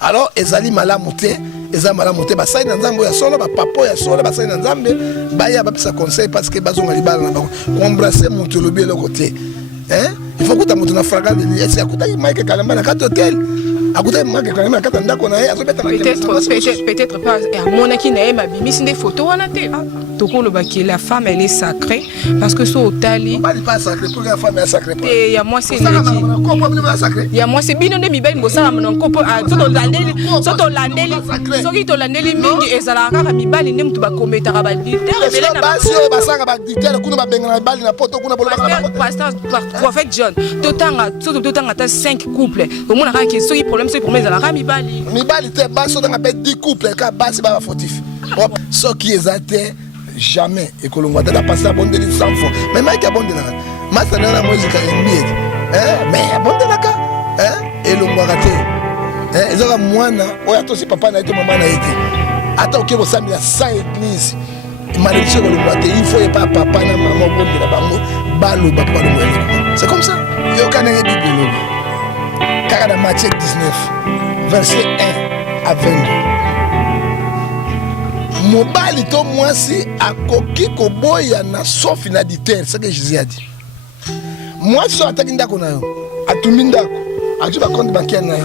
Alors ezali malamu te, ezali malamu te basali na nzambe ya solo, ba papo ya solo basali na nzambe, baya ba pesa conseil parce que bazonga libala na bango. Ko embrasser mutu lobi le côté. Hein? Il faut que tu aies un fragment de l'IS. Il faut que tu aies un hôtel. Peut-être pas. Mon qui n'a pas mis des photos. La femme, elle est sacrée. Parce que c'est au tali. Elle n'est pas sacrée. Pourquoi la femme est sacrée? Il y a moi, c'est il y a moi, c'est bien de Mibel Bossa. Prophète John, tout 5 couples. Comment on a qui sont problème c'est pour mes ala mibali. Mibali te baso dans 10 couples car basi ba fautif. Ce qui est athée jamais et que l'on va la passer abonder les enfants. Mais Mike abonder là. Massa na musique embie. Mais abonder là et l'on va rater. Ezaka mwana oya to si papa na ete maman na ete. Ata okebo sami ya 100 église. Malédiction que l'on va te il faut pas papa na maman bonde la bango balo ba papa le. C'est comme ça. Yo kanenge Bible. Car dans Matthieu 19, verset 1 à 22. Mobali to mwasi akoki koboya na sauf na diter, c'est ce que Jésus a dit. Moi so ataki ndako na yo, atumi ndako, atu ba compte bancaire na yo.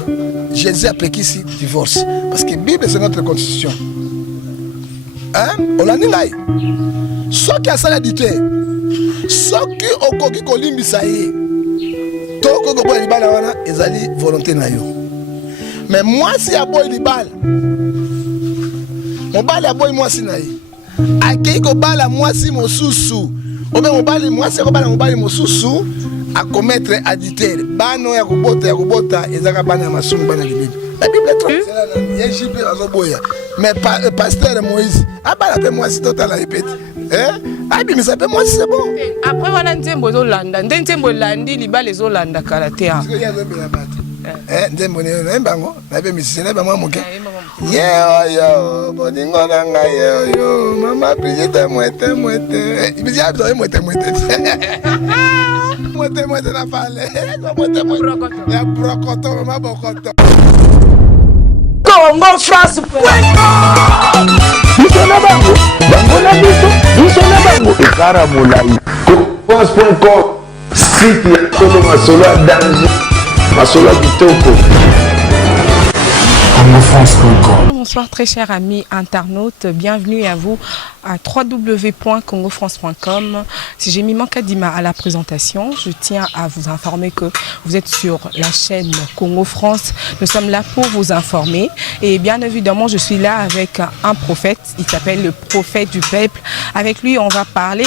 Jésus a pris ici divorce parce que la Bible c'est notre constitution. Hein? On l'a ngai. So ki asala diter. So ki okoki kolimbisa ye. Toko ko boy libala wana ezali volonté na yo. Mais moi si a boy libala. Mobali a boy moi si na ye. Akei ko bala moi si mosusu. Obe mobali moi si ko bala mobali mosusu a commettre adultère. Bano ya kobota ezaka bana masumu bana libibi. La Bible est très claire. Yéjibe azoboya. Mais pasteur Moïse, abala pe moi si total la répète. Ah mais ça peut moi c'est bon. Après voilà nzembo zolanda, nzembo landi libala zolanda karatea. Nzembo ne mbango, na be misisi na ba mwa moke. Yo boningo na ngai yo, mama Brigitte mwete. Bizi abdo mwete. Mwete na pale. Mwete. Ya brokoto mama bokoto. Congo France. Isona bango, bango na biso, isona bango ekara molai. France.com site ya tolo masolo danger, masolo kitoko. Bonsoir très chers amis internautes, bienvenue à vous à www.congofrance.com. Si j'ai mis Mankadima à la présentation, je tiens à vous informer que vous êtes sur la chaîne Congo France. Nous sommes là pour vous informer et bien évidemment je suis là avec un prophète, il s'appelle le prophète du peuple. Avec lui on va parler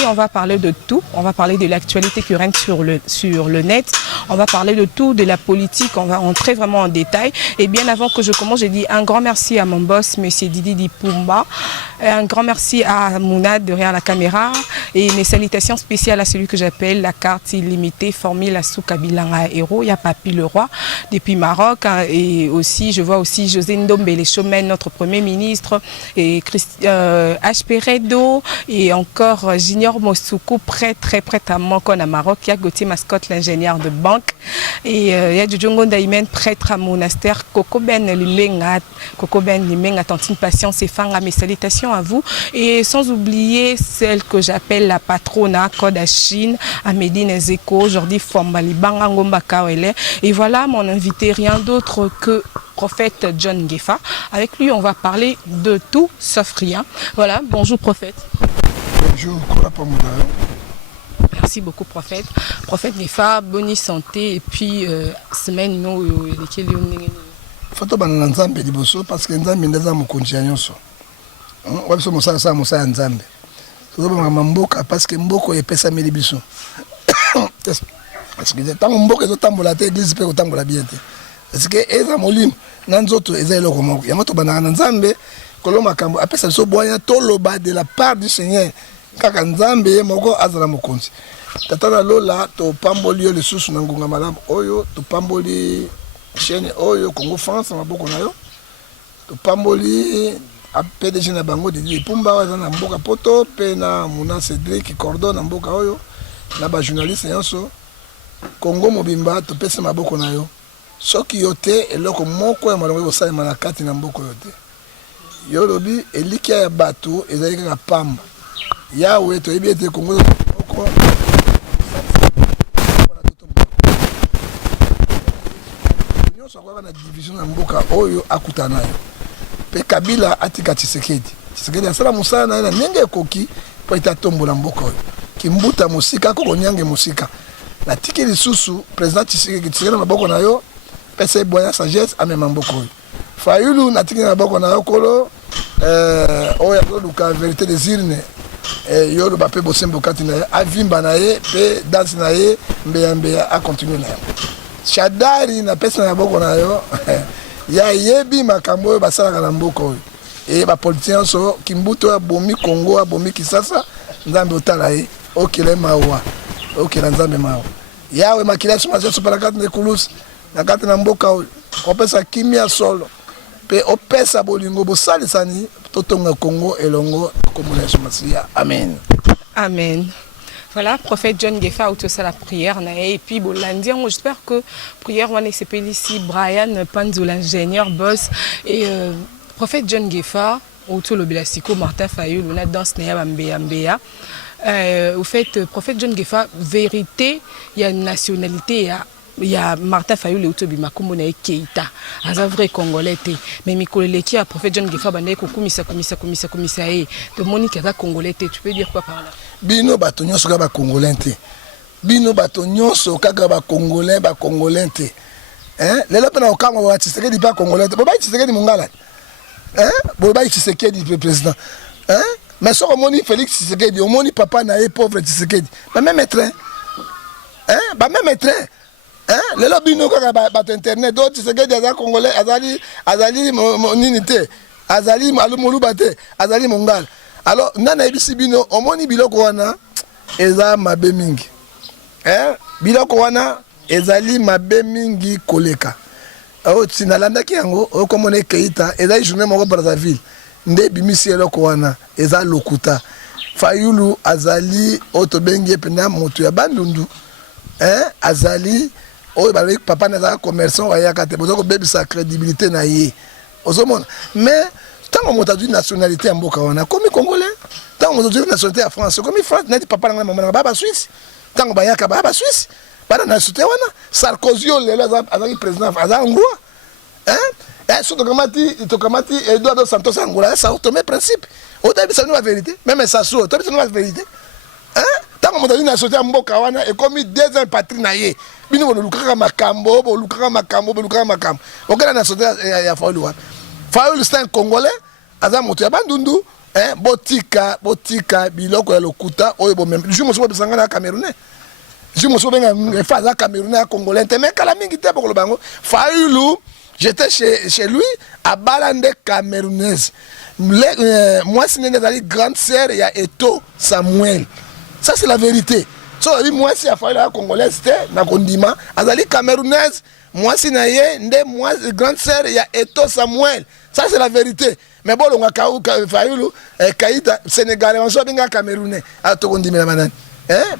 de tout, on va parler de l'actualité qui règne sur le net, on va parler de tout, de la politique, on va entrer vraiment en détail. Et bien avant que je commence, j'ai dit un grand merci à mon boss, monsieur Didi Dipumba, un grand merci à Mounad derrière la caméra et mes salutations spéciales à celui que j'appelle la carte illimitée formule à Soukabilanga Héros, il y a Papi le Roi depuis Maroc et aussi je vois aussi José Ndombele Chomel, notre premier ministre et HP Redo et encore Junior Mossoukou très prêt à Mokon à Maroc, il y a Gauthier Mascotte l'ingénieur de banque et il y a Djongo Ndaimen prêtre à monastère Coco Ben Limenga Tantine Patience et Fanga, mes salutations à vous et sans oublier celle que j'appelle la patrona Kodachine à Medine Zeko aujourd'hui Fombali Banga Ngomba Kawele et voilà mon invité rien d'autre que prophète John Gefa. Avec lui on va parler de tout sauf rien. Voilà, bonjour prophète. Bonjour, merci beaucoup prophète. Prophète Gefa, bonne santé et puis semaine nous lesquelles Foto bana nzambe liboso parce que nzambe ndaza mokonzi ya nyonso. Wabiso mosala nzambe. Tozo ba mboka parce que mboko epesa meli biso. Parce que tant mboko ezotambola te église pe kotambola bien te. Parce que eza molimo na nzoto eza eloko moko. Ya moto bana nzambe koloma kambo apesa so boya toloba de la part du Seigneur. Kaka nzambe moko azala mokonzi. Tata na lola to pamboli yo lisusu na ngunga malamu oyo to pamboli chaîne oyo Congo France maboko na yo to pamboli a PDG na bango de Pumba waza na mboka poto pe na Muna Cédric Cordon na mboka oyo na ba journaliste yonso Congo mobimba to pesa maboko na yo soki yo te eloko moko ya malongo kosalema na kati na mboka yo te yo lobi elikia ya bato ezali kaka pamba yawe toyebi ete kongo moko nyonso akwaka na division na mboka oyo akutana nayo mpe Kabila atika Tshisekedi asala mosala na ye na ndenge ekoki mpo ete atombola mboka oyo kimbuta mosika koko nyange mosika natiki lisusu président Tshisekedi na maboko na yo pesa eboya sagesse amema mboka oyo Fayulu natiki na maboko na yo kolo oyo azoluka vérité des urnes yo loba mpe bosembo kati na ye avimba na ye mpe danse na ye mbeya acontinue na yango Shadari na pesa na maboko na yo ya yebi makambo oyo basalaka na mboka oyo e bapolitien so kimbuto abomi Congo abomi Kisasa nzambe otala ye okele mawa okela nzambe mawa yawe makila sumasa supala kati na kulusi na kati na mboka oyo opesa kimia solo pe opesa bolingo bosalisani totonga Congo elongo komona sumasiya amen Amen. Voilà, prophète John Gefa autour la prière et puis bolandi j'espère que prière on est ici Brian Panzo l'ingénieur boss et prophète John Gefa autour le Belasiko Martin Fayulu on a danse na mbea au fait prophète John Gefa vérité il y a une nationalité il y a Martin Fayulu autobima comme on est Keita un vrai congolais mais Mikolele qui a prophète John Gefa bande ko komisa de Monique za congolais tu peux dire quoi par là bino bato nyonso kaka congolais te bino bato nyonso kaka congolais te hein lelo pena okanga wa Tshisekedi pas congolais te boba Tshisekedi mongala hein boba Tshisekedi président hein mais so omoni Félix Tshisekedi omoni papa na ye pauvre Tshisekedi ba même train hein ba même train hein lelo bino kaka bato internet do Tshisekedi aza congolais azali nini te azali moluba te azali mongala alors nana ebisi bino omoni biloko wana eza mabe mingi hein biloko wana ezali mabe mingi koleka o tinalandaki yango okomona Keita ezali journée moko Brazzaville nde bimisi eloko wana eza lokuta Fayulu azali otobengi pena moto ya bandundu hein azali oyo balobi papa na commerçant ayaka te bozoko bebisa crédibilité na ye ozomona mais tant moto azwi nationalité ya mboka wana komi congolais tant moto azwi nationalité ya France komi France neti papa na mama na baba Suisse tant bayaka baba Suisse bana nationalité wana Sarkozy lelo azali président aza ngwa hein so tokamati Eduardo Santos Angola ça automé principe otabi ça la vérité même ça so otabi ça la vérité hein tant moto azwi nationalité ya mboka wana et komi deuxième patrie na ye bino bolukaka makambo okela nationalité ya Fayulu wana Fayulu c'est un Congolais, aza moto ya bandundu, hein, botika biloko ya lokuta oyo bo même. Je me suis pas na Camerounais. Je me suis benga faza Camerounais Congolais, mais kala mingi te bokolo bango. Fayulu, j'étais chez lui à Balande camerounaise. Moi c'est une des grande sœur il y a Eto Samuel. Ça c'est la vérité. So moi si a Fayulu Congolais c'était na kondima, azali camerounaise. Moi si na ye nde moi grande sœur il y a Eto Samuel. Ça c'est la vérité. Mais bon on a Fayulu Keita sénégalais on soit bien camerounais à to kondima manane.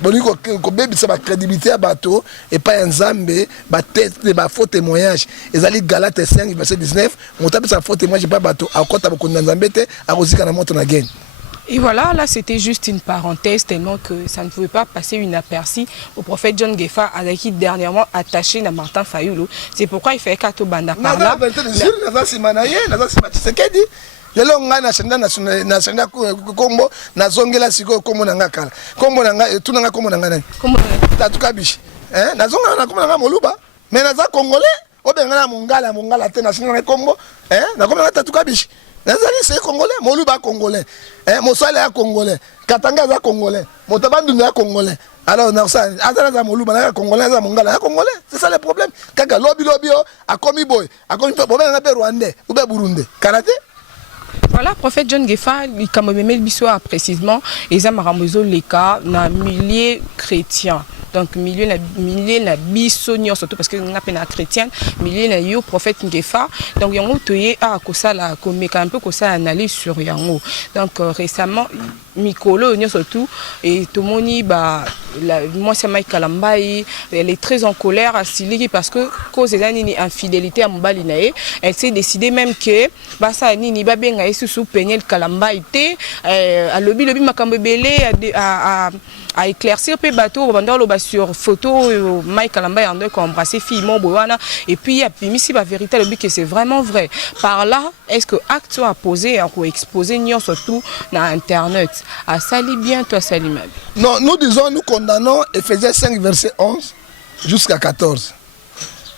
Boni ko bebisa ba crédibilité à bateau et pas un Zambé ba tête ba faux témoignage. Ezali Galates 5 verset 19, montabe sa faux témoignage pas bateau à kota ba konda Nzambe te a kozika na moto na gain. Et voilà, là c'était juste une parenthèse tellement que ça ne pouvait pas passer inaperçu au prophète John Gefa avec qui dernièrement attaché à Martin Fayulu. C'est pourquoi il fait qu'à banda par là. Lelo nga na shanda kombo na zongela siko kombo na nga kala. Kombo na nga tuna nga kombo na nga nani? Kombo Tatu Kabishi. Na zonga na kombo na nga moluba. Mais na za congolais, obenga na mongala te na shanda kombo, na kombo na Tatu Kabishi. Nazali c'est congolais, moluba congolais. Mosale ya congolais, Katanga za congolais, Motabandu ya congolais. Alors na ça, azala za moluba na congolais za mongala ya congolais. C'est ça le problème. Kaka lobby a komi boy, a komi bobe na pe rwandais ou be burundais. Karaté. Voilà, prophète John Gefa, comme même le bisoir précisément, et ça m'a les cas dans milieu chrétien. donc milieu na biso surtout parce que nga pena chrétienne milieu na yo prophète Ngefa donc yango toye a kosala komeka un peu kosala analyse sur yango donc récemment mikolo surtout et tomoni moi c'est Mike Kalambai elle est très en colère à Siliki parce que cause des années infidélité à Mobali nae elle s'est décidé même que ça nini ba benga yesu sous Peniel Kalambai te à lobby makambo belé à éclaircir pe bateau bandolo sur photo Mike Kalambai en deux qui embrassé fille mon boana et puis il y a ici la vérité lobby que c'est vraiment vrai par là est-ce que acte a posé à exposer surtout dans internet à sali bien toi Salima. Non, nous disons, nous condamnons Ephésiens 5, verset 11 jusqu'à 14.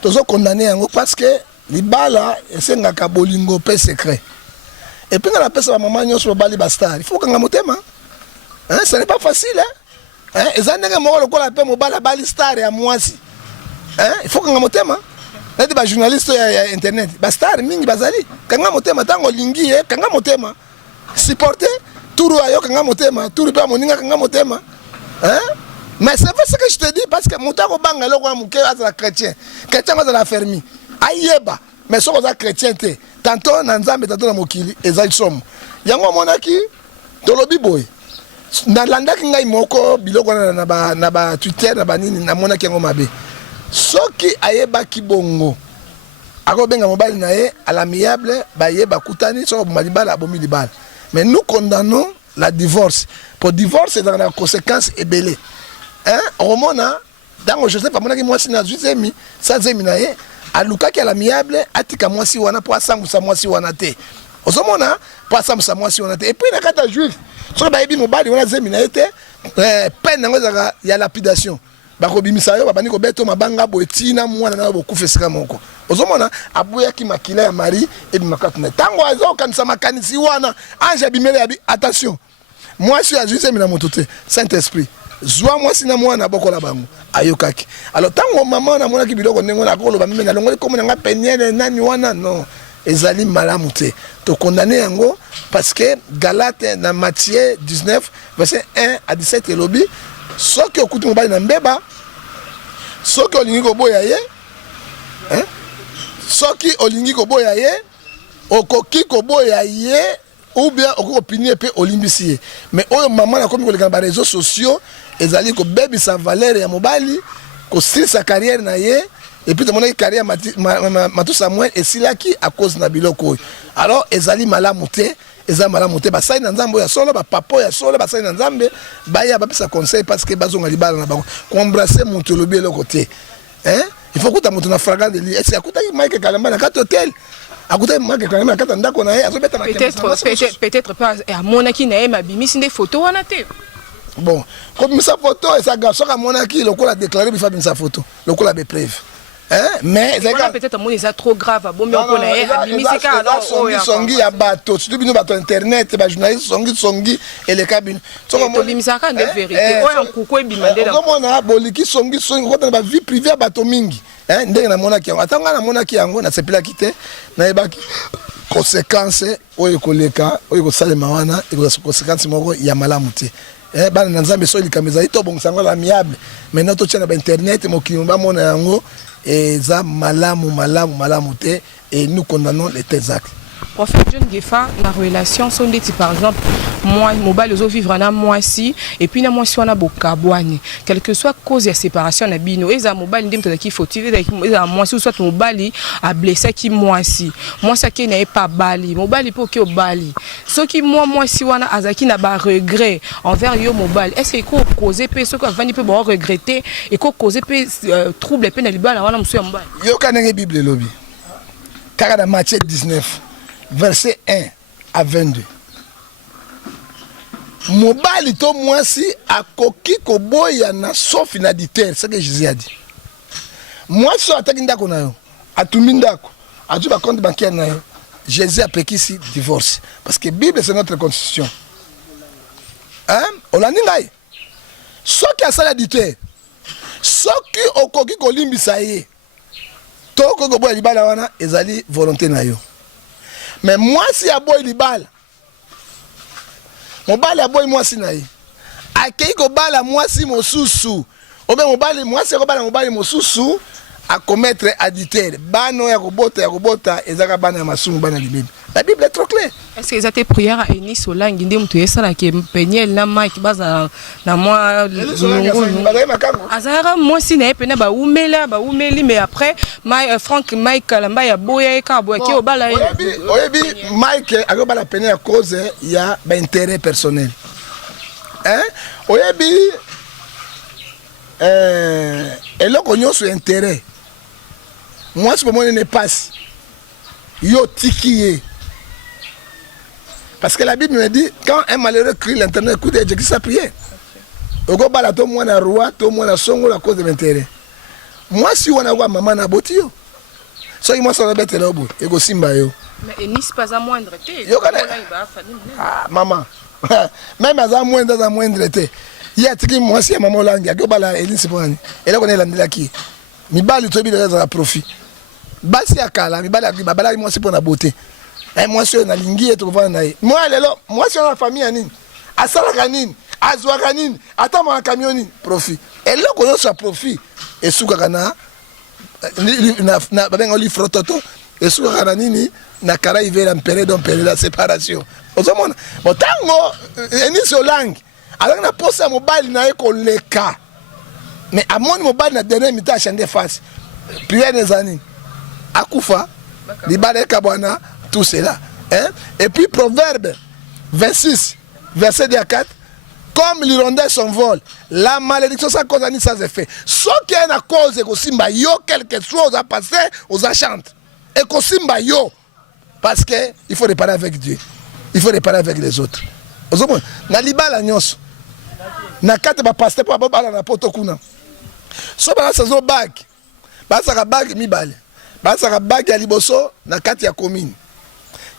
Nous sommes condamnés parce que les balles, c'est un kabolingo pe secret. Et puis, on a fait maman sur le bali bastard. Il faut qu'on ait un thème. Ce n'est pas facile. Et ça n'est pas le cas de bali star et à moi aussi. Il faut qu'on ait un thème. Il y a des journalistes sur Internet. Bastard, mingi bazali. Quand on a un thème, tango lingi, quand on a un thème. Supporter. Tout ayo kanga motema, tout pa moninga kanga motema. Hein? Mais c'est vrai ce que je te dis parce que mutako banga loko muke azala chrétien. Chrétien azala fermi. Ayeba, mais so za chrétien te. Tantôt na nzambe tantôt na mokili ezali somo. Yango monaki tolobi boy. Na landa kinga imoko biloko na ba Twitter na banini na monaki yango mabe. Soki ayeba kibongo. Ako benga mobile na ye à l'amiable ba yeba kutani so malibala abomi libala. Mais nous condamnons la divorce. Pour divorce, c'est dans la conséquence ébélée. Hein? Au moment dans Joseph, moi, si na zemi, ça zemi na ye, à Luka qui est l'amiable, atika moi si wana pour asam sa moi si wana te. Au moment pour asam sa moi si wana te. Et puis na kata juif, sur ba ebi mobali wana zemi na te, peine ngo za ya lapidation. Bako bimisa yo babani ko beto mabanga boetina mwana na bokufesika moko. Ozomona abuya ki makila ya mari et makatuna. Tango azo kanisa makanisi wana anje bimele abi attention. Moi je suis ajusé mina motote Saint-Esprit. Zwa moi sina mwana bokola bango ayokaki. Alors tango maman na mona ki biloko nengo na kolo ba meme na longo comme nga penyele nani wana non. Ezali malamu te. To condamner yango parce que Galate na Matthieu 19 verset 1 à 17 elobi soki okuti mobali na mbeba soki olingi koboya ye soki olingi koboya ye okoki koboya ye ou bien okoki kopini pe olimbisi ye mais oyo mama na komi koleka ba réseaux sociaux ezali ko bebi sa valeur ya mobali ko style sa carrière na ye et puis tomona carrière Matou Samuel esilaki à cause na biloko alors ezali malamu te eza malamu te basali na nzambe ya solo ba papo ya solo basali na nzambe baya bapesa conseil parce que bazonga libala na bango ko embrasser monto lobi eloko te il faut kuta monto na fragant de lui est-ce akuta Mike Kalamba na kata hotel akuta Mike Kalamba na kata ndako na ye azobeta na peut-être pas à monaki na ma bimisi des photos wana te bon comme sa photo et sa garçon à monaki lokola déclarer bi fa bin sa photo lokola be preuve mais peut-être mon est trop grave bon mais on connaît abimisika alors songi ya bato surtout bino bato internet ba journaliste songi et les cabines to bimisaka de vérité oyo nkuko ebimande na comme on a boliki songi ko ba vie privée bato mingi ndenge na monaki yango atanga na monaki yango na sepela kite na ebaki conséquence oyo koleka oyo ko salema wana et conséquence moko ya malamu te bana na nzambe so likameza ito bongo la amiable mais notre chaîne ba internet mokimo ba mona yango et ça malamu te et nous condamnons les tels actes. Prophète John Ngefa, la relation sont des par exemple moi mobile aux vivre na moi si et puis na moi si on a bokabwani quelle que soit cause de séparation na bino et ça mobile ndem to ki faut tirer moi si soit mobile a blessé qui moi si moi ça qui n'est pas bali mobile pour que bali ce qui moi si wana azaki na ba regret envers yo mobile est-ce que ko causer pe ce que vani peut bon regretter et ko causer pe trouble pe na libala wana monsieur mobile yo kanenge bible lobby car dans Matthieu 19 verset 1 à 22. Mobali to mwasi akoki koboya na sauf inaditaire, c'est ce que Jésus a dit. Mwasi ataki ndako na yo, atumi ndako, aju ba compte bancaire na yo. Jésus a peki ici divorce parce que Bible c'est notre constitution. Hein? Olandi ngai. Soki asala aditaire. Soki okoki kolimbisa ye. To ko koboya libala wana ezali volonté na yo. Mais moi si aboy libala mobali aboy moi si naye akei ko bala moi si mosusu obe mobali mwasi akobala mobali mosusu à commettre adultère. Bano ya kobota ezaka bana masumu bana libibi. La Bible est trop claire. Est-ce que vous avez prière à Eni Solangi ndé mutu yesala ke penyel na Mike baza na moi azara moi si na pena ba umeli mais après Frank Mike Kalamba ya boya ka boya ke obala oyebi Mike akobala pena à cause ya ba intérêt personnel. Hein? Oyebi eloko nyonso intérêt. Moi, ce moment ne passe. Yo tiki. Parce que la Bible me dit, quand un malheureux crie, l'internet écoute et Dieu sa prière. Au go bala to moi na roi, to moi na songo la cause de l'intérêt. Moi, si on a wa maman na botio. So moi ça va bête là bo, et go simba yo. Mais Eni c'est pas à moindre té. Ah maman. Même à moindre té. Il y a tiki moi si maman langue, go bala Eni c'est pour ani. Et là on est landela qui. Mibali to bi de profit. Basi akala mibali akibabala moi c'est pour la beauté. Et moi c'est na lingi et to vendre na. Moi lelo, moi c'est la famille anine. Asala kanine, azwa kanine, ata mo camioni profit. Et là qu'on a profit et souka kana na babenga li frototo et souka kana nini na kara ivela mpere don pere la séparation. Ozomona. Bon tango eni so langue. Alors na posa mobile na eko leka. Mais à mon mobile na dernier mi ta chande face. Prière des années. Akufa, Libale Kabwana, tout cela. Hein? Et puis Proverbe 26, verset 2 à 4. Comme l'hirondelle s'envole, la malédiction ça cause ni sans effet. Ce qui est la cause est que Simba yo quelque chose a passé aux achantes. Et que Simba yo parce que il faut réparer avec Dieu. Il faut réparer avec les autres. Na libala nyos. Na kate ba pasteur pour ba na poto kuna. So ba sa zo bag. Ba sa bag mi bale. Basaka bagi ya liboso na kati ya commune.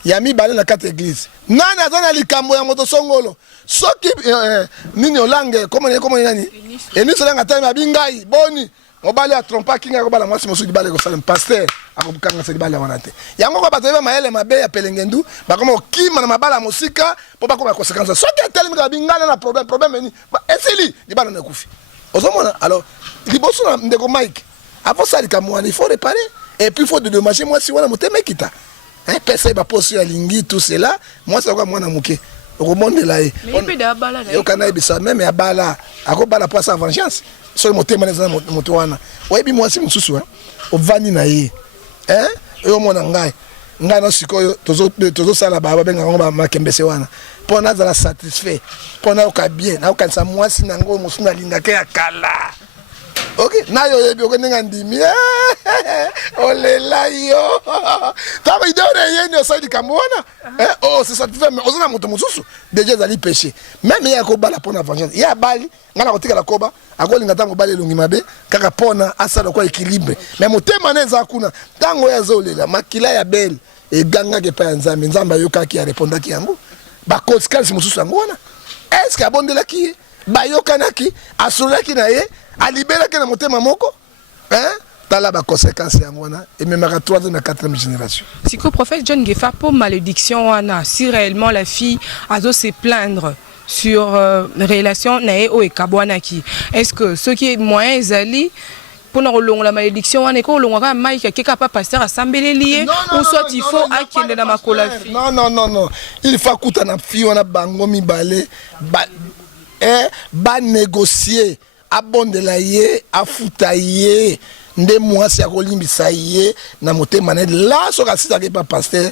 Ya mibale na kati église. Nana azana likambo ya moto songolo. Soki nini olange comment nani? Eni solanga tama bingai boni. Mobali a trompa kinga ko bala mwasi mosu dibale ko salem pasteur akobukanga se dibale wana te. Yango ko bateba maele mabe ya pelengendu bakoma okima na mabala musika po bakoma conséquence. Soki ateli mga bingana na problème ni. Esili dibale na kufi. Ozomona alors liboso na ndeko Mike. Avant ça likambo il faut réparer. Et puis il faut de dommager moi si on a monté mais quitta. Hein personne va poser à lingi tout cela. Moi ça va moi na muke. Au monde là. Mais peut d'abala là. Yo kana ibisa même ya bala. Ako bala pour sa vengeance. So monté maneza moto wana. Ouais bi moi si mususu hein. Au vani na ye. Hein? Et au mona ngai. Ngai no sikoyo tozo sala ba benga ngomba makembese wana. Pour na za satisfait. Pour na ka bien. Na ka sa moi si nango musuna linga ke akala. Ok, na yo yebi okenenga ndimi. Olela yo. Taba idore yeni osadi kamona. Oh, c'est ça tu fais mais ozona moto mususu. Déjà zali péché. Même ya ko bala pona vengeance. Ya bali, ngana kotika la koba, akolinga tango bali lungi mabe, kaka pona asala kwa équilibre. Mais motema neza kuna, tango ya zolela, makila ya belle et ganga ke pa nzambe, nzamba yoka ki a répondaki yango. Ba conséquence mususu ngona. Est-ce que abondela ki? Ba yokanaki, asolaki na ye. A libérer que na motema moko hein tala ba conséquence ya ngona et même à 3e na 4e génération. Si que prophète John Gefa pour malédiction wana si réellement la fille azo se plaindre sur relation na o e kabwanaki est-ce que ce qui est moyen ezali pour nous la malédiction wana ko longa Mike qui capable pasteur assemblée lié ou soit il faut akende na makola fille. Non il faut kuta na fille wana bango mibale ba négocier abondela ye afuta ye nde mwasi akolimbisa ye na motema ne la soka sisa ke pa pasteur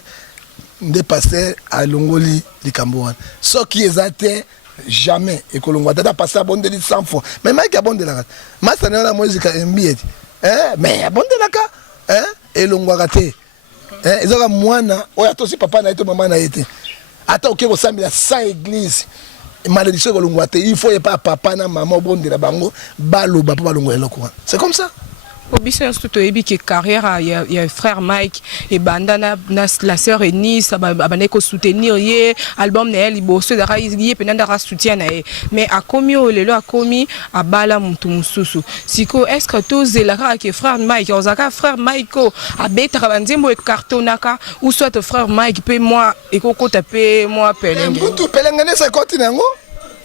nde pasteur alongoli likambo wana soki ezate jamais ekolongwa tata pasteur abondeli 100 fois mais Mike abondela masa na musique embieti mais abondela ka elongwa te ezaka mwana oya tosi papa na eto mama na ete ata okeko sambila sa église malédiction il faut pas papa na maman bondela bango baloba pa balongo eloko. C'est comme ça. Obiso tout ebi que carrière il y a frère Mike et bandana la sœur Eunice abane ko soutenir ye album na liboso dara ye penanda ra soutien na mais a komi olelo a komi abala mutu mususu siko est-ce que tous la que frère Mike ozaka frère Mike ko abeta banzembo e cartonaka ou soit frère Mike pe moi et koko taper moi pelenge mutu pelengene c'est continent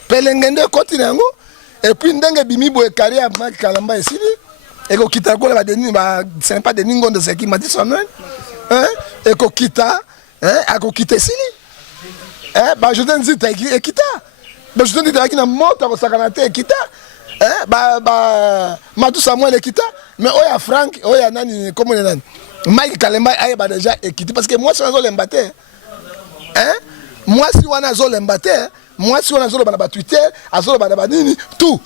pelengende continent et puis ndenge bimi boye carrière Mike Kalamba ici et ko kita ko la deni ba ce n'est pas des ningon de ce qui m'a dit son nom hein et ko kita hein a ko kita ici hein ba je te dis et kita ba je te dis qui na moto ko sakanate kita hein ba Madou Samuel kita mais oya Frank oya nani comment nani Mike Kalamba aye ba déjà équité parce que moi je suis l'embatté hein moi si on a zolo l'embatté moi si on a zolo ba Twitter a zolo ba nini tout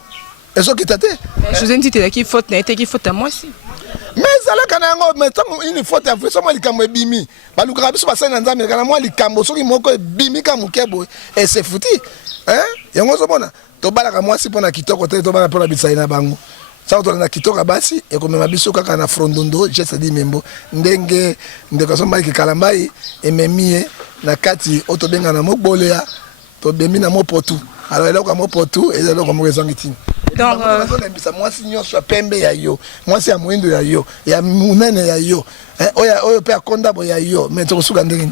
et so kita te je vous ai dit qui faute na été qui faute à moi si mais ça là kana ngo mais tant une faute à fait moi likambo bimi ba lukaka biso ba sana nzambe kana moi likambo soki moko bimi ka mukebo et c'est foutu hein yango zo bona to balaka moi si pona kitoko te to bala pona bitsa ina bango ça to na kitoko basi et comme ma biso kaka na frondondo je sais dit membo ndenge ndeko so Mike Kalamba et memie na kati otobenga na mobolea to bemi na mopotu alors eloko mopotu et eloko mo rezangitini donc moi si nyonso pembe ya yo moi si ya moindo ya yo ya munene ya yo oya pe akonda bo ya yo mais to suka ndenge.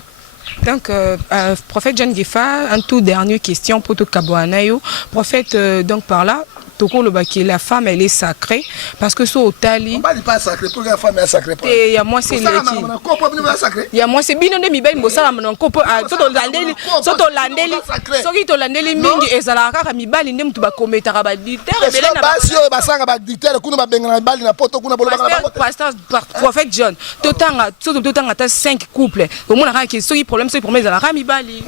Donc, prophète John Gefa, un tout dernière question pour tout Kabouanayo. Prophète, donc par là, Toko le baki, la femme elle est sacrée parce que sur Otali. On ne pas sacrée pour la femme est sacrée. Et il y a moi c'est le il y a moi c'est bien de mi ben mosala mon kopo soto landeli soki to landeli mingi ezala kaka mi bali ndem tu ba kometaka ba dictateur et bela na basio ba sanga ba dictateur kuna ba benga na bali na poto kuna bolo ba pasteur prophète John totanga soto totanga ta 5 couples au moins na ki soki problème ezala ka mi bali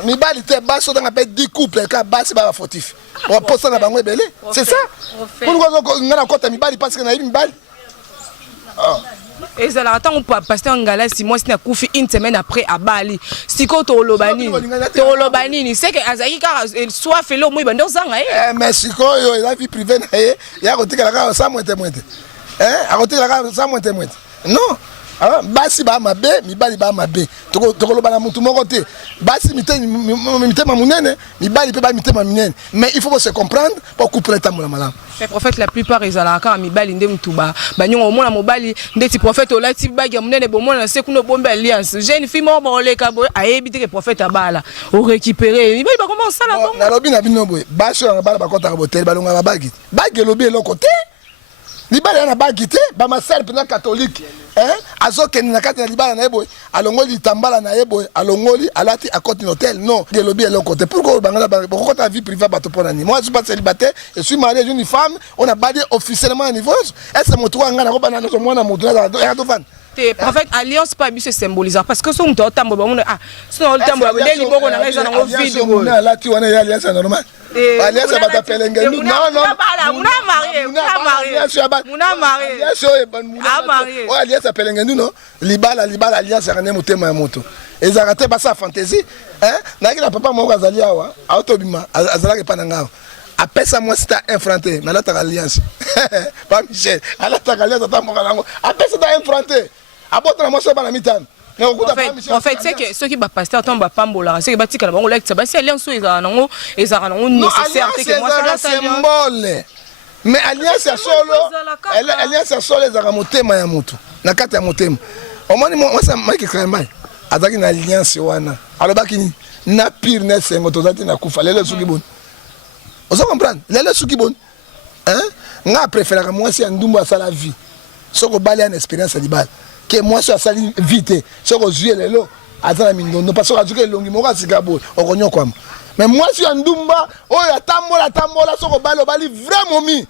te baso dans ba 10 couples ka basi ba fautif on pose ça na bango ebele c'est ça. Pourquoi on a encore mis parce qu'on a eu une balle? Et ça l'attend on peut passer en gala si moi c'est un coup une semaine après à Bali. Si quand on l'obani c'est que Azaï car soit fait le moi ben dans ça mais si quand il a vie privée il y a côté la ça moins hein à côté la ça moins non. Basi ba mabe mi bali ba mabe tokolo bana mutu moko te basi mitema munene mi bali pe ba mitema minene mais il faut se comprendre pour couper temps la malam. Les prophètes la plupart ils ala ka mi bali ndem tuba banyo au mona mobali ndeti prophète ola ti bagi munene bo mona se kuno bombe alliance jeune fille mo bo le ka bo ayebi te que prophète abala o récupérer mi bali ba comment ça la na lobi na bino boy basi na bala ba kota ka botel balonga ba bagi bagi lobi eloko côté libala na bagité ba ma sœur pendant catholique hein azokeni na kati na libala na yeboy alongoli tambala na yeboy alongoli alati à côté hôtel non de lobby et l'autre côté pourquoi bangala pourquoi ta vie privée bato pona ni moi je suis pas célibataire je suis marié j'ai une femme on a badé officiellement à niveau est-ce que mon toit ngana ko bana so mwana mutu na to fan prophète alliance pas bi se symboliser parce que son to tambo ba mon ah son to tambo ba deli boko na ngeza na ngo vide bo na lati wana ya alliance normal alliance ba ta pelenge non muna marié alliance pelenge non libala alliance rane motema ya moto ezarate ba sa fantaisie hein na kila papa moko azali awa autobima azalaka pa na ngao apesa moi c'est infranté na la alliance pas Michel ala ta alliance ta moko lango apesa ta infranté abota moi so ba na mitano. En fait, c'est que ceux qui va passer autant va pambola, c'est que bâti quand on l'a ça c'est alliance ils nécessaire que moi ça symbole. Mais alliance ya solo, alliance ya solo ezaka motema ya mutu. Na kati ya motema. Omoni moi ça Mike Kalamba. Azaki na alliance wana. Alobaki ni na pire na sengo tozati na kufa lelo suki bon. Vous comprenez? Lelo suki bon. Hein? Nga préfère moi si ndumba sa la vie. Soko bali en expérience libal. Que moi sur ça vite sur aux yeux les lots attends mindondo parce que azuke longi moko sikabo okonyo kwam mais moi sur ndumba oyo atambola soko balo bali vraiment mi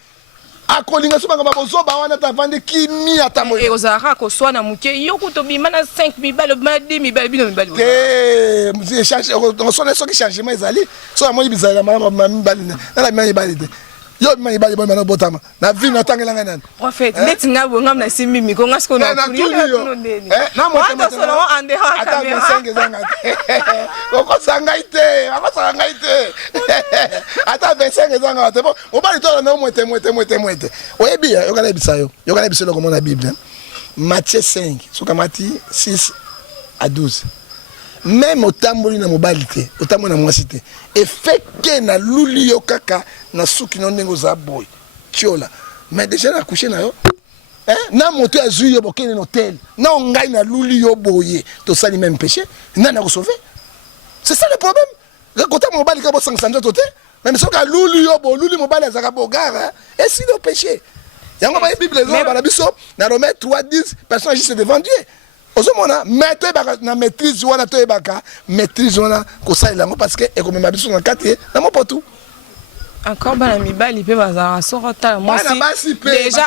akolinga soba ngaba bozoba wana ta vande kimi atambola et ozara ko swana muke yoko to bima na 5000 balo ma 10000 balo bino balo eh mzi change on sonne so ki changement ezali so amoni bizala mama bali na la mani bali yo mani bali bon botama na vie na tangela ngana prophète leti ngabo ngam na simimi ko ngasko na na mo solo ande ha kamera ata 5 zanga ko sangaite ata 25 zanga te bon o bali to na mwete oyebi yo kana bisayo yo kana biselo comme na bible Matthieu 5 sukamati 6 à 12 même otamboli na mobilité otamboli na mwasité et fait que na luli yo kaka na suki no ndengo za boy tiola mais déjà na coucher na yo hein na moto azui yo bokene no hôtel na ngai na luli yo boye to sali même péché na ko sauver c'est ça le problème le côté mobile ka bo 500 toté Même si on a louli yobo, louli mobile à Zagabogara, et si le péché. Il y a une Bible, les hommes, dans Romains 3:10, personne juste devant Dieu. Ozomona, mettez na maîtrise wana to ebaka, maîtrise wana ko ça il parce que et comme mabiso na kati na mo potu. Encore bana mibali pe bazara sorota moi si déjà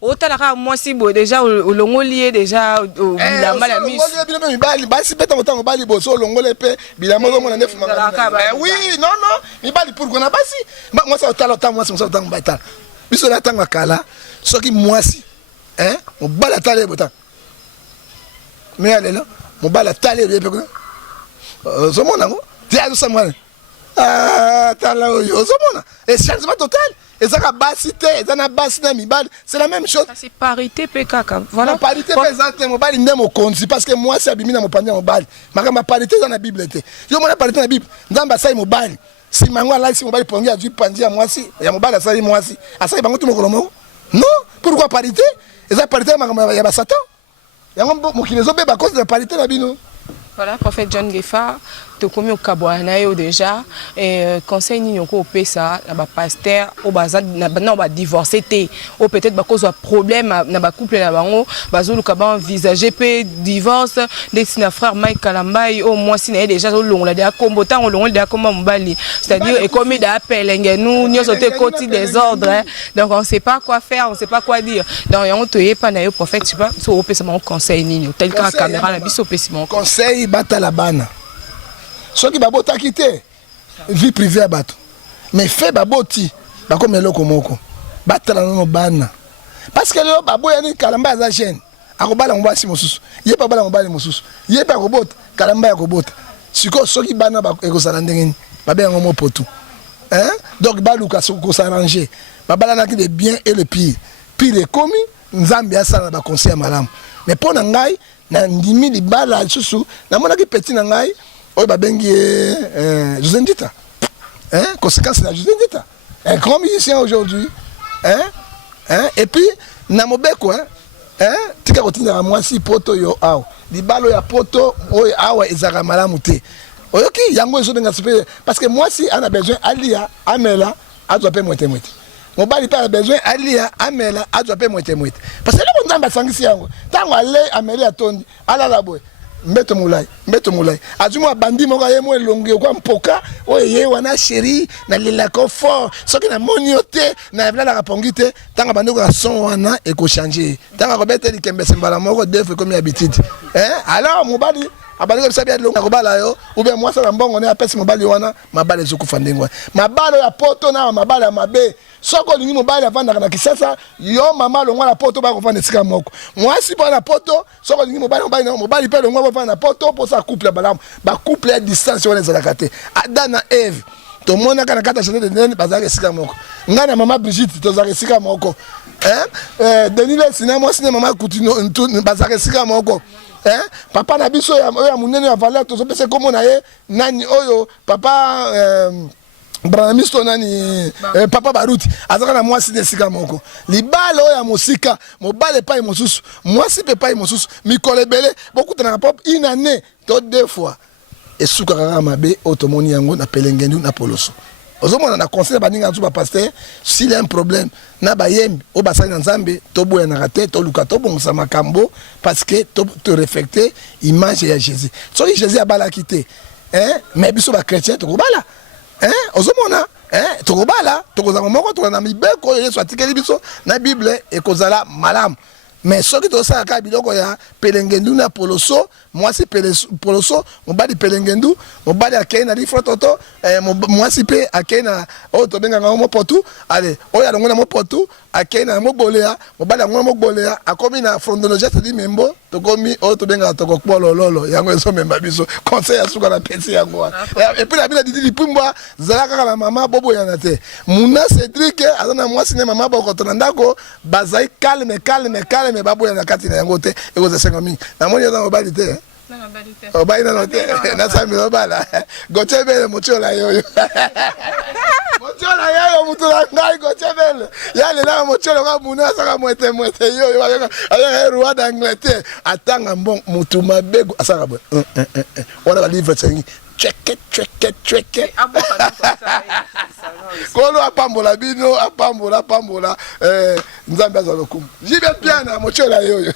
otala moi si bo déjà olongoli déjà bilamba la mise mibali basi peta motango bali boso olongole pe bilamba zo mona ndefu manga. Oui, non mibali pour qu'on a basi. Moi ça otala moi ça otala mbata. Biso la tanga kala soki moi si on bala tale botan. Mais allez là, mon bal a talé bien peu. Zomona ngo, dia zo samwana. Ah, tala oyo zomona. Et changement total. Et ça ka basité, ça na basina mi bal, c'est la même chose. C'est parité pekaka. Voilà. La parité présente mon bal ndem au konzi parce que moi c'est abimina mon panda mon bal. Ma parité dans la Bible était. Yo mona parité dans la Bible. Ndamba sai mon bal. Si mango là si mon bal pongi a du pandi à moi si, ya mon bal ça moi si. A ça bango tout mon kolomo. Non, pourquoi parité? Et ça parité ya ba Satan. Voilà, prophète John Gefa, tu commis au Kabouanaïo déjà, et conseil n'y a pas au ça, na pasteur, au bazar, na ba divorcer té, ou peut-être ba cause de problème, na ba couple na bango, bazo le kaban envisager pe divorce, des sina frère Mike Kalambay, au moins si déjà au long la de combo tant au long de comment mbali, c'est-à-dire et comme d'appel nous nous sauter côté des ordres, donc on sait pas quoi faire, on sait pas quoi dire. Donc on te y pas na prophète, tu vois, so au pe mon conseil ni, tel que la caméra na biso pe mon conseil bata la bana. Ceux qui babota quitter vie privée à bateau. Mais fait baboti, comme le komoko. Batala no bana. Parce que le babo yani kalamba za chaîne. Akobala mbasi mosusu. Yé pas bala mbali mosusu. Yé pas robot, kalamba ya robot. Siko ceux qui bana ba ekozala ndengeni. Babe ngomo potu. Hein? Donc baluka ko s'arranger. Babala na ki de bien et le pire. Pire est commis, nzambi asala ba conseil malamu. Mais pour ngai na ndimi libala susu, na mona ki petit na ngai. Oui, José Ndita. Conséquence de la José Ndita. Un grand musicien aujourd'hui. Et puis, Namobeko, tu as continué à moi si poto yo ao. Di balo ya poto, oye awa ezara malamute. Ok, yango ezo denga super. Parce que moi si on a besoin alia, amela, a doit payer moitié. Mon bali pas besoin alia, amela, a doit payer moitié. Parce que là on a besoin de yango. Tant aller amela tondi, ala la boy. Mbeto mulai azuma bandi moko ye mo elonge kwa mpoka oye wana chéri na lela ko fort soki na moniote na bla la rapongite tanga bandi ko son wana e ko changer tanga ko bete likembe sembala moko def comme habitude alors mobali abali ko sabi adlo ko bala yo ou bien moi ça na mbongo ne apesi mobali wana mabale zo ku fandengwa mabalo ya poto na mabale ya mabe soko lingi mobali avanda na kisasa yo mama longwa na poto ba ko fanda sika moko moi si bon na poto soko lingi mobali pe longwa ba na poto pour ça couple balamu ba couple à distance wana ezalaka te Adam na Eve to mona kana kata chene de nene bazaka sika moko ngana mama Brigitte to zaka sika moko Denis le cinéma cinéma mama Coutinho bazaka sika moko papa na biso ya munene ya valeur to so pese komo na ye nani oyo papa Branamisto nani papa Baruti azaka na mwasi de sika moko libalo ya mosika mobale pa mosusu mwasi pe pa mosusu mikole bele beaucoup na pop une année to deux fois et suka kaka mabe otomoni yango na pelengendu na poloso ozomona na conseil baninga nzu ba pasteur s'il y a un problème na bayembi o basali na nzambe to boya na raté to luka to bongsa makambo parce que to te reflecter image ya Jésus soki Jésus abala kité mais biso ba chrétien to kobala ozomona tokobala tokozanga moko tokona mibeko Yesu atikeli biso na Bible ekozala malamu mais soki tosalaka biloko ya pelengendu na poloso mwasi poloso mobali pelengendu mobali akei na lifro toto mwasi pe akei na oyo tobengaka mopotu ale oyo alongo na mopotu akei na mobolea mobali yango na mobolea akomi na frondologie tedi membo tokomi oyo tobengaka tokokpolololo yango ezomemba biso conseil ya suka na pesi yango wana epuis na bino didi lipumbwa zala kaka na mama boboyana te muna Cédric aza na mwasi ne mama bokoto na ndako bazali calme baboyana kati na yango te ekozala mingi namoni oza mobali te obai na note na sami obala gochebele mochola yoyo mochola yoyo mutula ngai gochebele yale na mochola ka muna saka mwete yoyo ayaka roi d'Angleterre atanga mbon mutu mabego asaka bo wana ba livre tsengi tcheke. Kolo apambola bino, apambola. Nzambe azwa lokumu. Jibe piana mochola yoyo.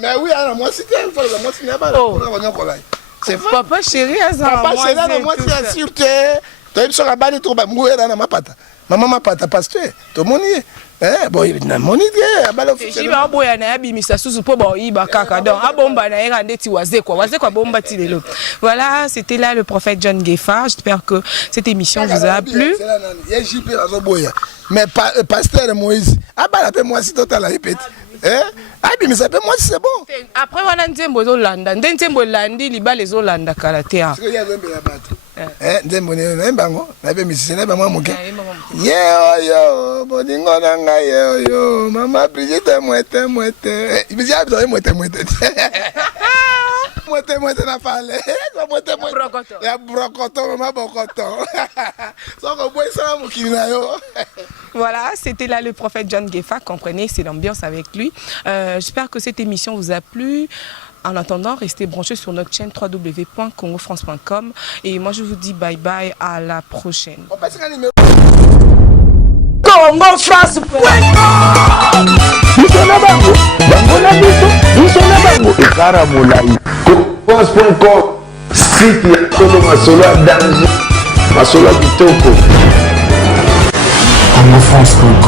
Mais oui, alors moi c'était une fois moi c'est pas là. C'est Papa chéri, Papa chéri, moi c'est sûreté. Tu as sur la balle trop bas, mourir dans ma pata. Maman ma pata pasteur. Tout le monde y est. Bon, il na moni die abala officiel. Jiba boya na yabi misa susu po ba iba kaka donc abomba na yera ndeti waze kwa bomba ti lelo. Voilà, c'était là le prophète John Gefa. J'espère que cette émission vous a plu. Mais pasteur Moïse, abala pe moi si total la répète. Abi mais ça peut moi c'est bon. Après voilà nzembo zolanda, nzembo landi liba les zolanda kalatea. Nzembo ne bango, na be misina ba moi moke. Yo, boningo nanga yo, mama Brigitte moite. Il me dit moite. Moite na fale. Moite. Ya brokoto, mama bokoto. Soko boy ça mokili na yo. Voilà, c'était là le prophète John Gefa, comprenez, c'est l'ambiance avec lui. J'espère que cette émission vous a plu. En attendant, restez branchés sur notre chaîne www.congofrance.com. Et moi, je vous dis bye bye, à la prochaine. Congo France. France.com, site ya Tolo Masolo ya danger, Masolo ya kitoko. Congofrance.com.